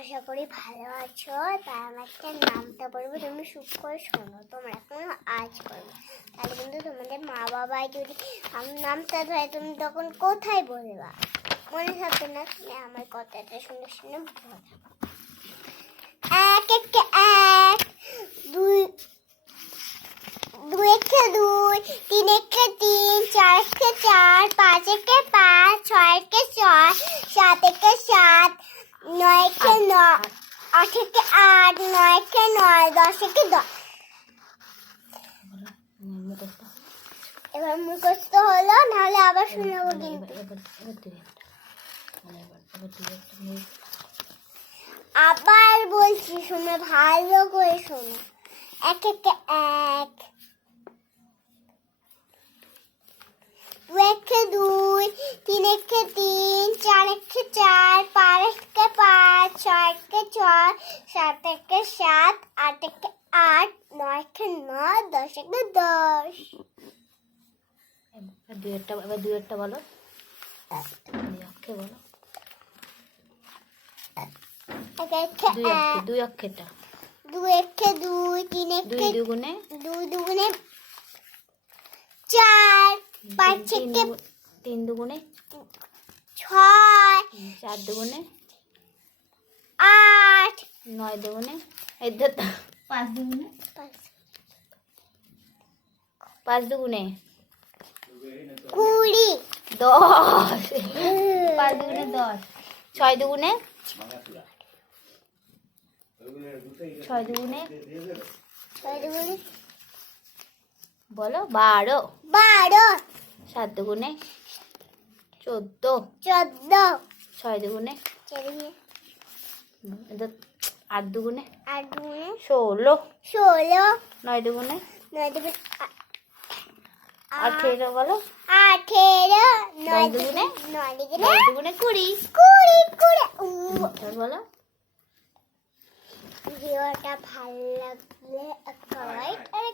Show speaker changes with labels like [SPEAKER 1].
[SPEAKER 1] আশা করি ভালো আছো। তার আমার নামটা বলব, তুমি সুখ করে শোনো, তোমরা এখন আজ করবে তাহলে কিন্তু তোমাদের মা বাবাই যদি আমার নামটা ধরে তুমি তখন কোথায় বলবা? মনে থাকবে না তুমি আমার কথাটা শুনে শুনে বলো চার চার পাঁচ একে পাঁচ ছয় একে ছয় সাত একে সাত নয় একে নয় আট একে আট নয় একে নয় দশ একে দশ? এবার মুখস্থ হলো, নাহলে আবার
[SPEAKER 2] মানে
[SPEAKER 1] কিন্তু। আবার বলছি, শুনে ভালো করে শোনো। এক একে এক। একে, দুই, তিন, একে ছয় ছয় সাত একে সাত আট একে আট নয় একে নয় দশ একে দশ।
[SPEAKER 2] একটা এবার একটা বলো। অক্ষে বলো। দুই অক্ষেটা।
[SPEAKER 1] দুই একে দুই তিন
[SPEAKER 2] দুই
[SPEAKER 1] একে
[SPEAKER 2] দুগুণে
[SPEAKER 1] দুই দুগুণে চার। পাঁচ থেকে
[SPEAKER 2] তিন দুগুণে
[SPEAKER 1] ছয়।
[SPEAKER 2] চার দুগুণে নয় দুগুণে এই পাঁচ দুগুণে পাঁচ দুগুণে
[SPEAKER 1] কুড়ি।
[SPEAKER 2] দশ। পাঁচ দুগুণে দশ। ছয় দুগুণে ছয় দুগুণে
[SPEAKER 1] ছয় দুগুণে
[SPEAKER 2] বলো বারো।
[SPEAKER 1] বারো।
[SPEAKER 2] সাত দুগুণে চোদ্দ।
[SPEAKER 1] চোদ্দ।
[SPEAKER 2] ছয় দুগুণে এদের আট দুগুণে?
[SPEAKER 1] আট দুগুণে।
[SPEAKER 2] ষোলো।
[SPEAKER 1] ষোলো।
[SPEAKER 2] নয় দুগুণে?
[SPEAKER 1] নয় দুগুণে।
[SPEAKER 2] আঠেরো বলো।
[SPEAKER 1] আঠেরো। নয়
[SPEAKER 2] দুগুনে দুগুণে?
[SPEAKER 1] নয় দুগুণে
[SPEAKER 2] কুড়ি।
[SPEAKER 1] কুড়ি কুড়ি।
[SPEAKER 2] বলো।
[SPEAKER 1] ভিডিওটা ভালো লাগলে কমেন্ট আর